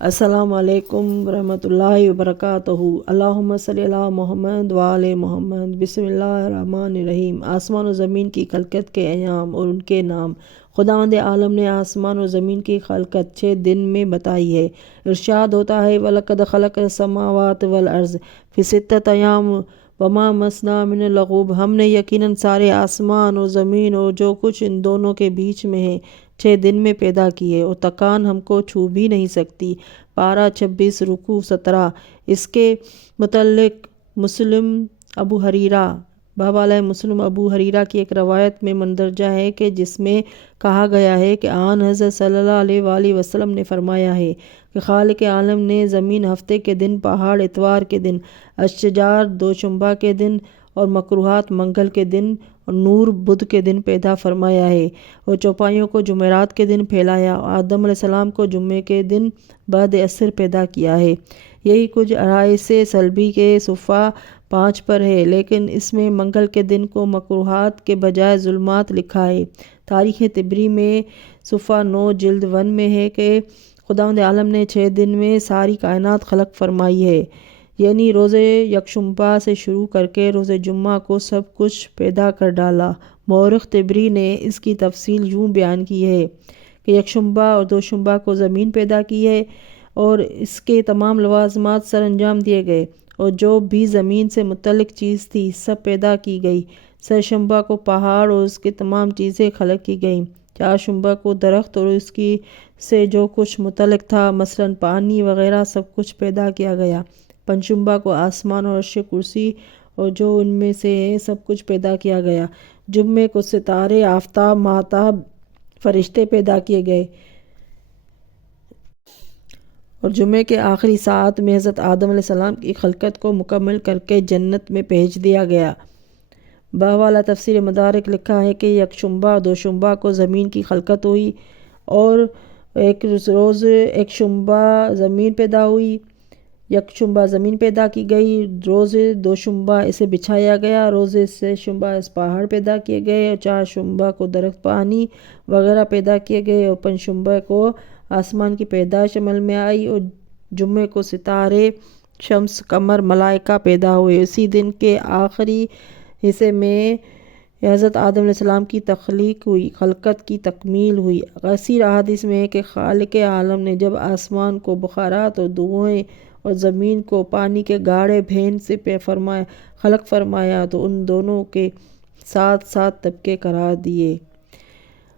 السلام علیکم ورحمۃ اللہ وبرکاتہ۔ اللہم صلی علی محمد وآل محمد۔ بسم اللہ الرحمن الرحیم۔ آسمان و زمین کی خلقت کے ایام اور ان کے نام۔ خداوند عالم نے آسمان و زمین کی خلقت 6 دن میں بتائی ہے۔ ارشاد ہوتا ہے وَلَقَدْ خَلَقْنَا السَّمَاوَاتِ وَالْأَرْضَ فِي سِتَّةِ أَيَّامٍ وَمَا مَسَّنَا مِنْ لُغُوبٍ۔ ہم نے یقیناً سارے آسمان اور زمین اور جو کچھ ان دونوں کے بیچ میں ہے 6 دن میں پیدا کیے، اور تکان ہم کو چھو بھی نہیں سکتی۔ پارہ 26 رکوع 17۔ اس کے متعلق مسلم ابو حریرہ کی ایک روایت میں مندرجہ ہے کہ جس میں کہا گیا ہے کہ آن حضرت صلی اللہ علیہ وآلہ وسلم نے فرمایا ہے کہ خالق عالم نے زمین ہفتے کے دن، پہاڑ اتوار کے دن، اشجار دوشنبہ کے دن اور مکروہات منگل کے دن اور نور بدھ کے دن پیدا فرمایا ہے، اور چوپائیوں کو جمعرات کے دن پھیلایا، اور آدم علیہ السلام کو جمعے کے دن بعد عصر پیدا کیا ہے۔ یہی کچھ احادیث سلبی کے صفحہ 5 پر ہے، لیکن اس میں منگل کے دن کو مکروہات کے بجائے ظلمات لکھا ہے۔ تاریخ طبری میں صفحہ 9 جلد 1 میں ہے کہ خداوند عالم نے 6 دن میں ساری کائنات خلق فرمائی ہے، یعنی روز یکشنبہ سے شروع کر کے روز جمعہ کو سب کچھ پیدا کر ڈالا۔ مورخ طبری نے اس کی تفصیل یوں بیان کی ہے کہ یکشنبہ اور دوشنبہ کو زمین پیدا کی ہے اور اس کے تمام لوازمات سر انجام دیے گئے، اور جو بھی زمین سے متعلق چیز تھی سب پیدا کی گئی۔ سرشنبہ کو پہاڑ اور اس کی تمام چیزیں خلق کی گئیں۔ چہارشنبہ کو درخت اور اس کی سے جو کچھ متعلق تھا، مثلاً پانی وغیرہ سب کچھ پیدا کیا گیا۔ پنجشنبہ کو آسمان اور عرش کرسی اور جو ان میں سے ہے سب کچھ پیدا کیا گیا۔ جمعے کو ستارے، آفتاب، ماہتاب، فرشتے پیدا کیے گئے، اور جمعے کے آخری ساعت میں حضرت آدم علیہ السلام کی خلقت کو مکمل کر کے جنت میں بھیج دیا گیا۔ بحوالہ تفسیر مدارک لکھا ہے کہ یکشنبہ اور دوشنبہ کو زمین کی خلقت ہوئی، اور ایک روز یکشنبہ زمین پیدا ہوئی، یکشنبہ زمین پیدا کی گئی، روز دوشنبہ اسے بچھایا گیا، روز سرشنبہ اس پہاڑ پیدا کیے گئے، اور چہارشنبہ کو درخت، پانی وغیرہ پیدا کیے گئے، اور پنجشنبہ کو آسمان کی پیدائش عمل میں آئی، اور جمعے کو ستارے، شمس، قمر، ملائکہ پیدا ہوئے۔ اسی دن کے آخری حصے میں حضرت آدم علیہ السلام کی تخلیق ہوئی، خلقت کی تکمیل ہوئی۔ کثیر احادیث میں ہے کہ خالق عالم نے جب آسمان کو بخارات اور دھوئیں اور زمین کو پانی کے گاڑے بھین سے خلق فرمایا تو ان دونوں کے 7 طبقے قرار دیے۔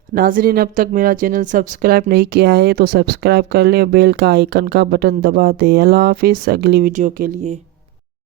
ناظرین، اب تک میرا چینل سبسکرائب نہیں کیا ہے تو سبسکرائب کر لیں، بیل کا آئیکن کا بٹن دبا دیں۔ اللہ حافظ۔ اگلی ویڈیو کے لیے